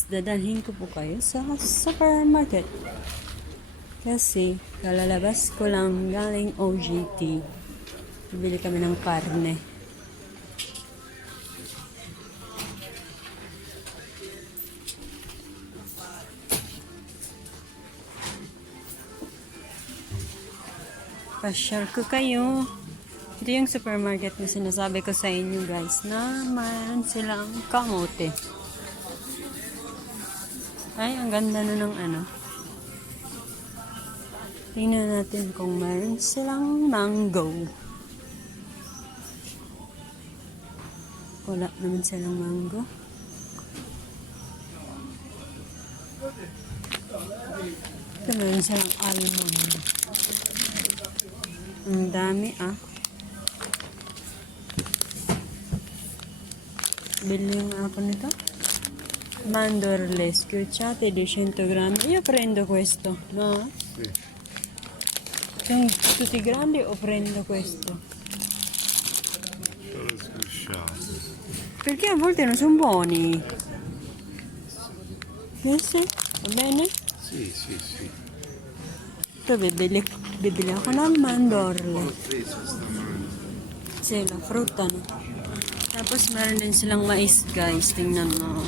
guys, dadalhin ko po kayo sa supermarket. Kasi, kalalabas ko lang galing OJT. Bibili kami ng karne. Pasyal ko kayo. Ito yung supermarket na sinasabi ko sa inyo guys na mayroon silang kamote. Ay, ang ganda na ng ano. Tingnan natin kung mayroon silang mango. Wala naman silang mango. Ito mayroon silang almond. Ang dami ah. Bili yung ako nito. Mandorle, schiacciate di 100 grammi. Io prendo questo, no? Sì. Sono tutti grandi o prendo questo? Però scusciato. Perché a volte non sono buoni. Questi? Va bene? Sì, sì, sì. Ito bibili ako ng mandorle. L'ho preso stamattina. Sì, la frutta no. Tapos meron din silang mais guys. Tingnan mo.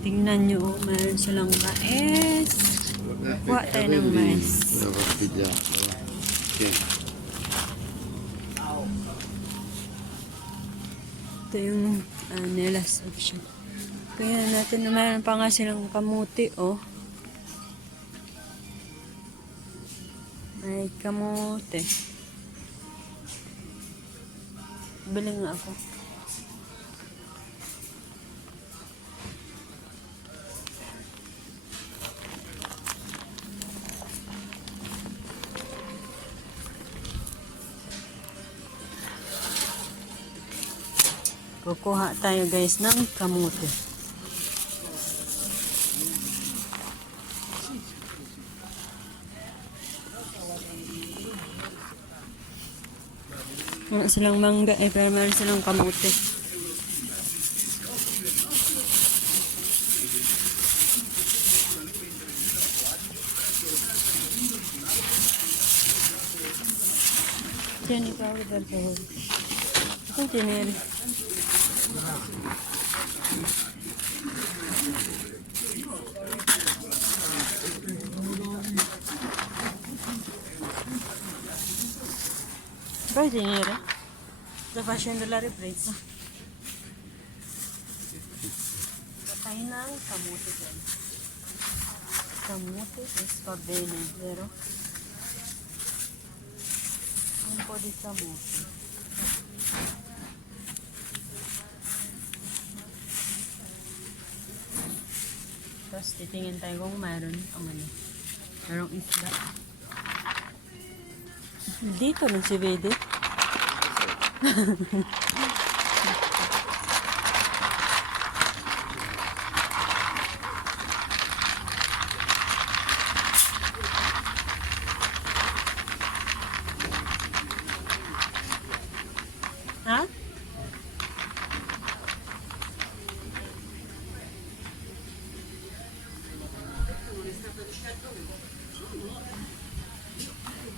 Tingnan nyo. Meron silang mais. Kuha tayo ng mais. Da partigiano, va. Sì. Ito yung nila section. Kaya natin na meron pa nga silang kamuti oh. May kamote. Bili nga ako. Kukuha tayo guys ng kamote. Wala silang mangga eh, pero meron silang kamote. Tieni ikaw dal favor. Ito tineri. Poi tenere. Sto facendo la ripresa. Patay ng kamote dyan. Kamote va bene, vero? Un po' di kamote. Tapos titingin tayo kung mayroon ang ano. Mayroong isda. Dito non si vede. Ha?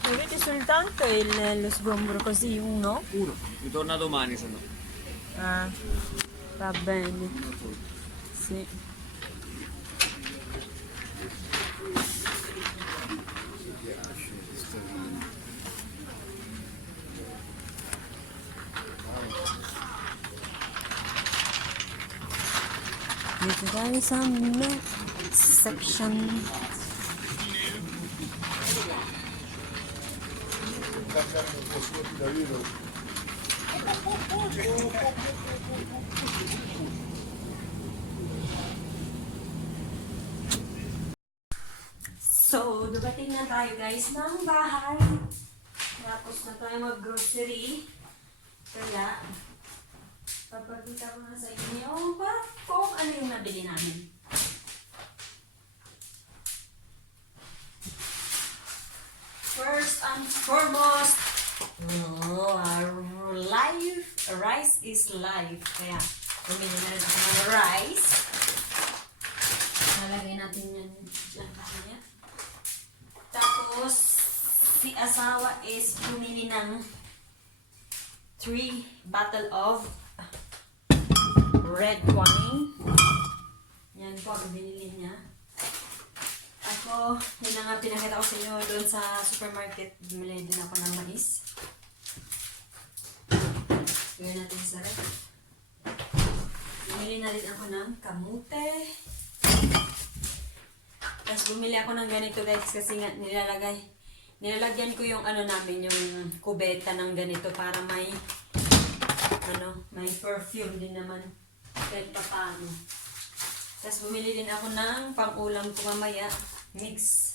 Avete soltanto lo sgombro così, uno? Uno, ritorna domani se no. Ah, va bene. Sì. Dito tayo sa meat section. So, dumating na tayo guys ng bahay. Tapos na tayo mag-grocery. Kaya, papakita ko na sa inyo kung ano yung nabili namin. First and foremost, our life, rice is life. Kaya, Bumili na rin ako ng rice. Nalagay natin yan dyan kanya. Tapos, si asawa is bumili ng 3 bottle of red wine. Yan po ang binili niya. Ako, yun na nga pinakita ko sa inyo doon sa supermarket. Bumili din ako ng mais. Gawin natin sa red. Bumili na rin ako ng kamute. Tapos bumili ako ng ganito guys kasi nga nilalagyan ko yung ano namin, yung kubeta ng ganito para may may perfume din naman kahit pa paano. Tapos bumili din ako ng pang-ulam ko mamaya. Mix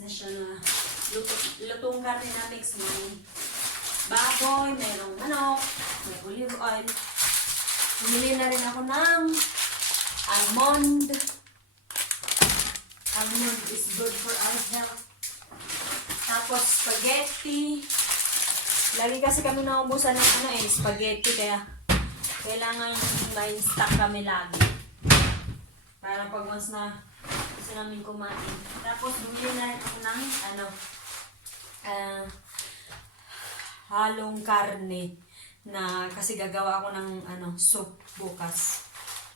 na siya na lutong karne na mix. May baboy, mayroong manok, may olive oil. Bumili na rin ako ng almond. Almond is good for our health. Tapos spaghetti. Lagi kasi kami naubusan ng spaghetti kaya kailangan may stock kami lagi. Para pag once na gusto namin kumain. Tapos bumili na rin ako ng halong karne na kasi gagawa ako ng soup bukas.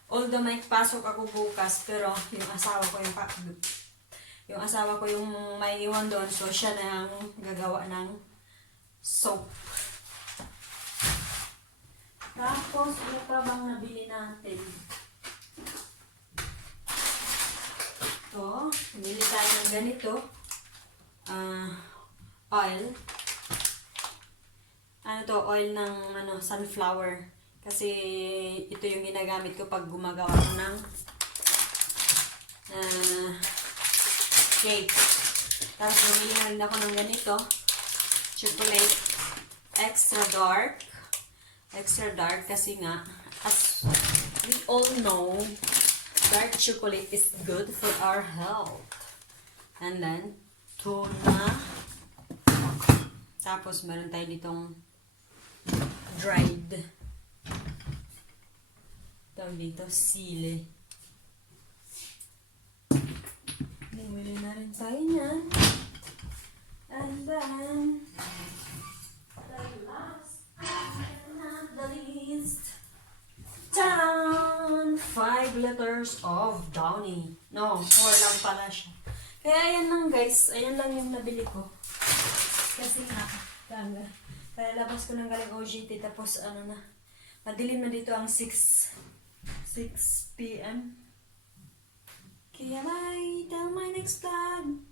Although may pasok ako bukas pero yung asawa ko yung may iwan doon so siya na ang gagawa ng soup. Tapos ano pa bang nabili natin? Ito, bili tayo ng ganito. Oil. Oil ng sunflower. Kasi ito yung ginagamit ko pag gumagawa ko ng cake. Tapos bumili na rin ako ng ganito. Chocolate. Extra dark. Extra dark kasi nga, as we all know, dark chocolate is good for our health. And then, tuna. Tapos meron tayo ditong dried. Tawag dito, sili. Bumili na rin tayo niyan. And then, the last and not the least. Tadaan! 5 liters of Downy. No, 4 lang pala siya. Kaya ayan lang guys. Ayan lang yung nabili ko. Kasi nga, kaya labas ko ng galing OJT tapos madilim na dito ang 6 p.m. Kaya bye! Till my next vlog!